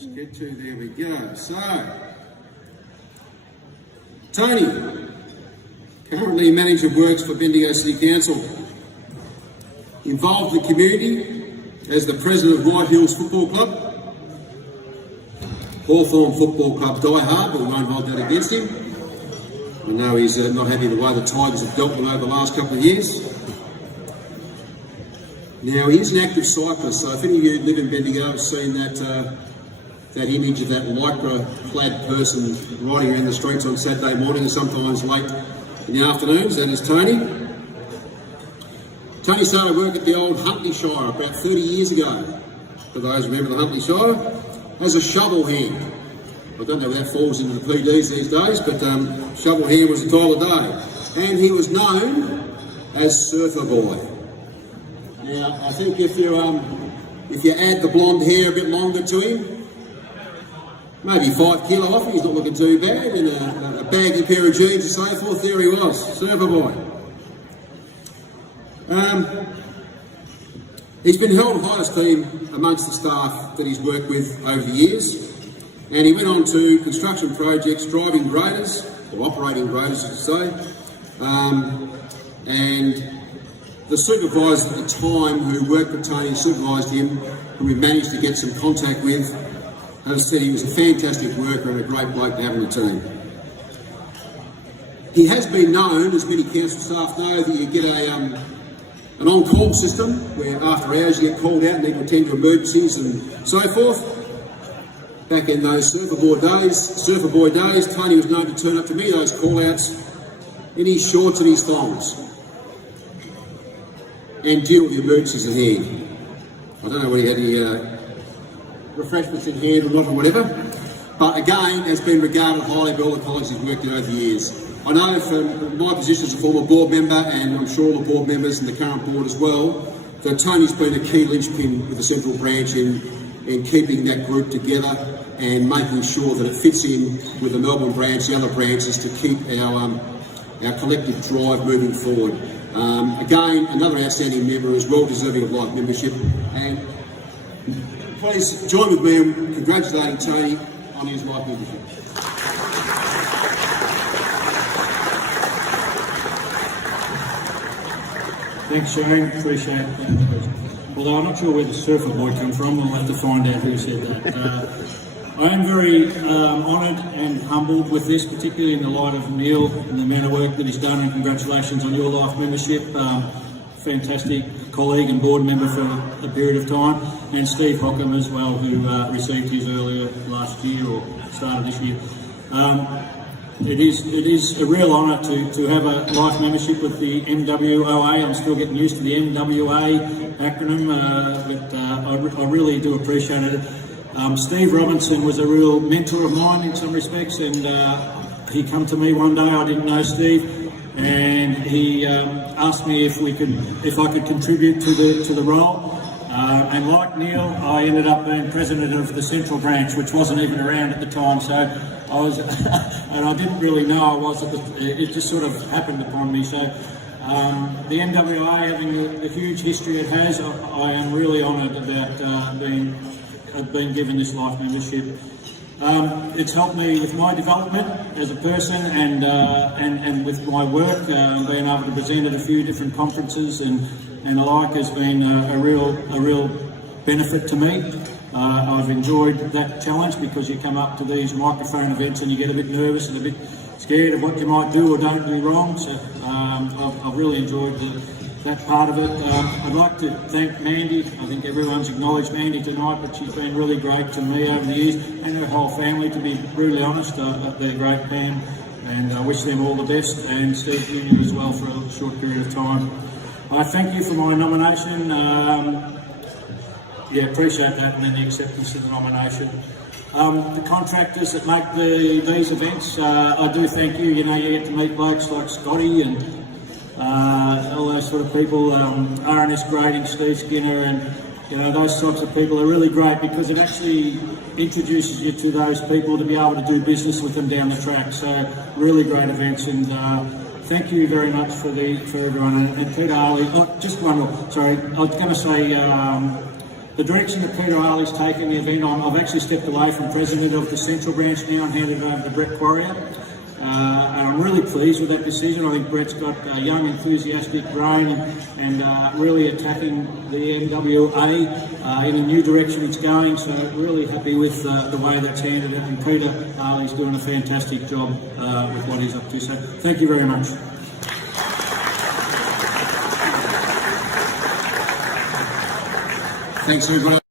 just get to, there we go. So, Tony, currently Manager of Works for Bendigo City Council. Involved in the community as the President of White Hills Football Club. Hawthorn Football Club die-hard, but we won't hold that against him. I know he's not happy the way the Tigers have dealt with him over the last couple of years. Now, he is an active cyclist, so if any of you live in Bendigo have seen that image of that lycra-clad person riding around the streets on Saturday morning and sometimes late in the afternoons, that is Tony. Tony started work at the old Huntley Shire about 30 years ago, for those who remember the Huntley Shire, as a shovel hand. I don't know if that falls into the PDs these days, but shovel hand was the title of day. And he was known as Surfer Boy. Now, I think if you add the blonde hair a bit longer to him, maybe 5 kilo off, he's not looking too bad, and a baggy pair of jeans and so forth, there he was, Surfer Boy. He's been held in high esteem amongst the staff that he's worked with over the years, and he went on to construction projects, driving graders, or operating graders, as you say, and the supervisor at the time who worked with Tony, supervised him, who we managed to get some contact with, has said he was a fantastic worker and a great bloke to have on the team. He has been known, as many council staff know, that you get an on-call system where after hours you get called out and need to attend to emergencies and so forth. Back in those Surfer Boy days, Tony was known to turn up to me those call-outs in his shorts and his thongs and deal with the emergencies at hand. I don't know whether he had any refreshments in hand or not or whatever, but again, has been regarded highly by all the colleagues he's worked in over the years. I know from my position as a former board member, and I'm sure all the board members and the current board as well, that Tony's been a key linchpin with the Central Branch in keeping that group together and making sure that it fits in with the Melbourne branch, the other branches, to keep our collective drive moving forward. Again, another outstanding member who is well deserving of life membership, and please join with me in congratulating Tony on his life membership. Thanks, Shane. Appreciate that. Although I'm not sure where the Surfer Boy came from, we'll have to find out who said that. I am very honoured and humbled with this, particularly in the light of Neil and the amount of work that he's done, and congratulations on your life membership. Fantastic colleague and board member for a period of time, and Steve Hockham as well, who received his earlier last year or started this year. It is a real honour to have a life membership with the MWOA. I'm still getting used to the MWA acronym, but I really do appreciate it. Steve Robinson was a real mentor of mine in some respects, and he come to me one day. I didn't know Steve, and he asked me if I could contribute to the role. And like Neil, I ended up being president of the Central Branch, which wasn't even around at the time. So I was, and I didn't really know I was. It just sort of happened upon me. So the NWA, having the huge history it has, I am really honoured about being given this life membership. It's helped me with my development as a person and with my work. Being able to present at a few different conferences and the like has been a real benefit to me. I've enjoyed that challenge because you come up to these microphone events and you get a bit nervous and a bit scared of what you might do or don't do wrong. So I've really enjoyed that part of it. I'd like to thank Mandy. I think everyone's acknowledged Mandy tonight, but she's been really great to me over the years, and her whole family, to be brutally honest. They're great, Pam, and I wish them all the best, and Steve Jr. as well for a short period of time. I thank you for my nomination. Appreciate that, and then the acceptance of the nomination. The contractors that make these events, I do thank you. You know, you get to meet blokes like Scotty and all those sort of people, RNS Grading, Steve Skinner, and you know, those types of people are really great because it actually introduces you to those people to be able to do business with them down the track. So really great events, and thank you very much for everyone. And Peter Harley, just one more, sorry, I was going to say the direction that Peter Harley's taken the event on, I've actually stepped away from president of the Central Branch now and handed it over to Brett Quarrier. And I'm really pleased with that decision. I think Brett's got a young, enthusiastic brain and really attacking the NWA in a new direction it's going. So really happy with the way that's handled it. And Peter Harley's doing a fantastic job with what he's up to. So thank you very much. Thanks, everybody.